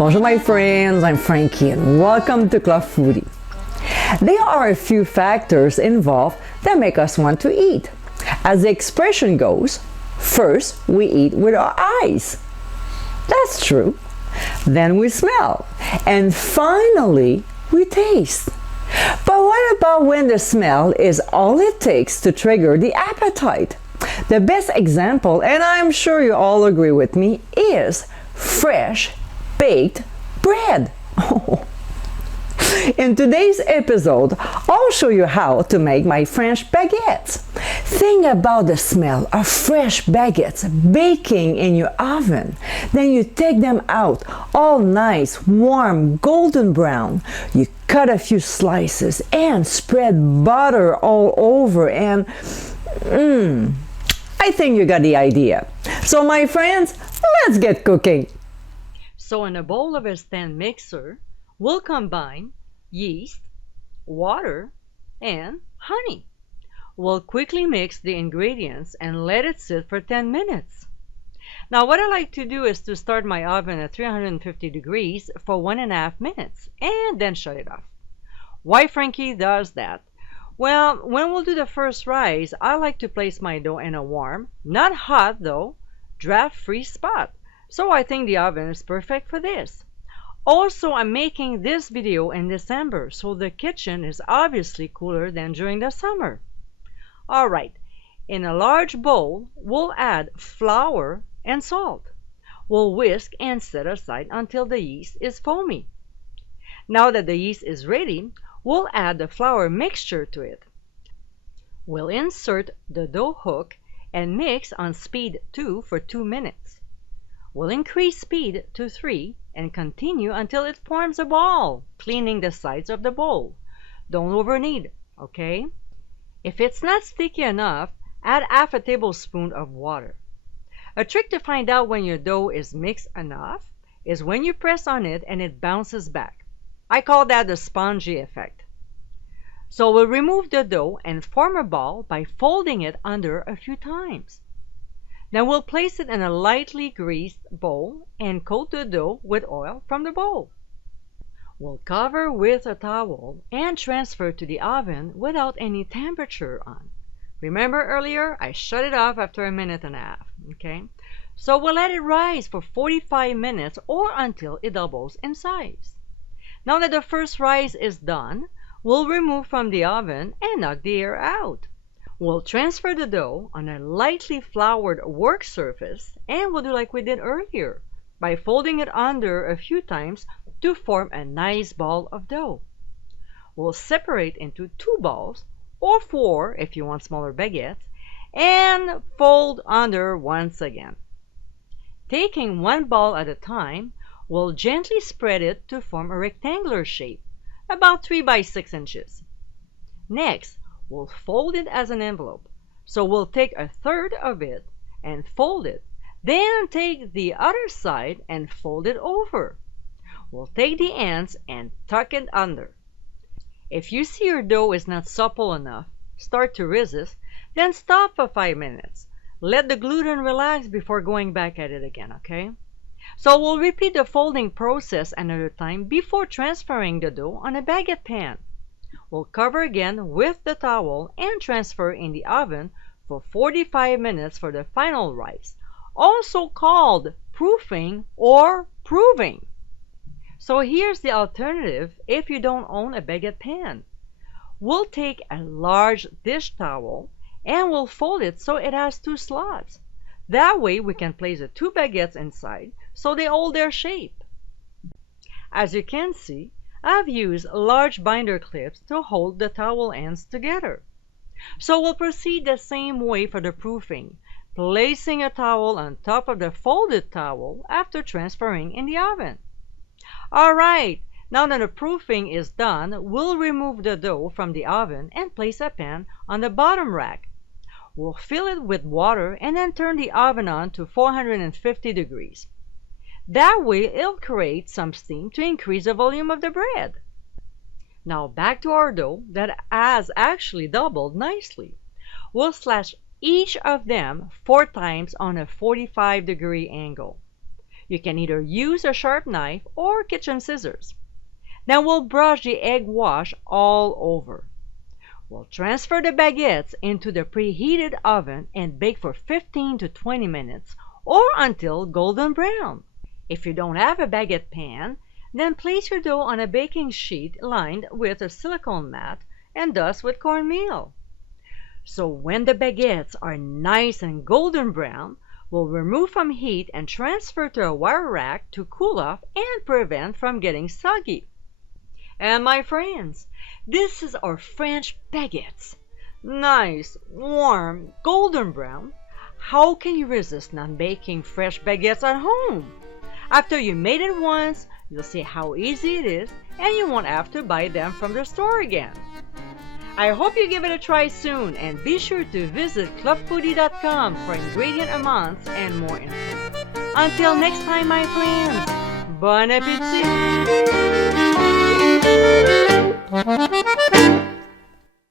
Bonjour my friends, I'm Frankie and welcome to Club Foodie. There are a few factors involved that make us want to eat. As the expression goes, first we eat with our eyes. That's true. Then we smell. And finally, we taste. But what about when the smell is all it takes to trigger the appetite? The best example, and I'm sure you all agree with me, is fresh baked bread. In today's episode, I'll show you how to make my French baguettes. Think about the smell of fresh baguettes baking in your oven. Then you take them out, all nice, warm, golden brown. You cut a few slices and spread butter all over and I think you got the idea. So my friends, let's get cooking. So in a bowl of a stand mixer, we'll combine yeast, water, and honey. We'll quickly mix the ingredients and let it sit for 10 minutes. Now what I like to do is to start my oven at 350 degrees for 1.5 minutes and then shut it off. Why Frankie does that? Well, when we'll do the first rise, I like to place my dough in a warm, not hot though, draft-free spot. So I think the oven is perfect for this. Also, I'm making this video in December, so the kitchen is obviously cooler than during the summer. Alright, in a large bowl, we'll add flour and salt. We'll whisk and set aside until the yeast is foamy. Now that the yeast is ready, we'll add the flour mixture to it. We'll insert the dough hook and mix on speed 2 for 2 minutes. We'll increase speed to 3 and continue until it forms a ball, cleaning the sides of the bowl. Don't overknead, okay? If it's not sticky enough, add half a tablespoon of water. A trick to find out when your dough is mixed enough is when you press on it and it bounces back. I call that the spongy effect. So we'll remove the dough and form a ball by folding it under a few times. Then we'll place it in a lightly greased bowl and coat the dough with oil from the bowl. We'll cover with a towel and transfer to the oven without any temperature on. Remember earlier, I shut it off after 1.5 minutes, okay? So we'll let it rise for 45 minutes or until it doubles in size. Now that the first rise is done, we'll remove from the oven and knock the air out. We'll transfer the dough on a lightly floured work surface and we'll do like we did earlier by folding it under a few times to form a nice ball of dough. We'll separate into 2 balls or 4 if you want smaller baguettes and fold under once again. Taking 1 ball at a time, we'll gently spread it to form a rectangular shape, about 3 by 6 inches. Next, we'll fold it as an envelope. So we'll take 1/3 of it and fold it. Then take the other side and fold it over. We'll take the ends and tuck it under. If you see your dough is not supple enough, start to resist, then stop for 5 minutes. Let the gluten relax before going back at it again, okay? So we'll repeat the folding process another time before transferring the dough on a baguette pan. We'll cover again with the towel and transfer in the oven for 45 minutes for the final rise, also called proofing or proving. So here's the alternative if you don't own a baguette pan. We'll take a large dish towel and we'll fold it so it has 2 slots. That way we can place the 2 baguettes inside so they hold their shape. As you can see, I've used large binder clips to hold the towel ends together. So we'll proceed the same way for the proofing, placing a towel on top of the folded towel after transferring in the oven. Alright, now that the proofing is done, we'll remove the dough from the oven and place a pan on the bottom rack. We'll fill it with water and then turn the oven on to 450 degrees. That way it'll create some steam to increase the volume of the bread. Now back to our dough that has actually doubled nicely. We'll slash each of them 4 times on a 45-degree angle. You can either use a sharp knife or kitchen scissors. Now we'll brush the egg wash all over. We'll transfer the baguettes into the preheated oven and bake for 15 to 20 minutes or until golden brown. If you don't have a baguette pan, then place your dough on a baking sheet lined with a silicone mat and dust with cornmeal. So when the baguettes are nice and golden brown, we'll remove from heat and transfer to a wire rack to cool off and prevent from getting soggy. And my friends, this is our French baguettes. Nice, warm, golden brown. How can you resist not baking fresh baguettes at home? After you made it once, you'll see how easy it is and you won't have to buy them from the store again. I hope you give it a try soon and be sure to visit clubfoodie.com for ingredient amounts and more info. Until next time, my friends, bon appétit!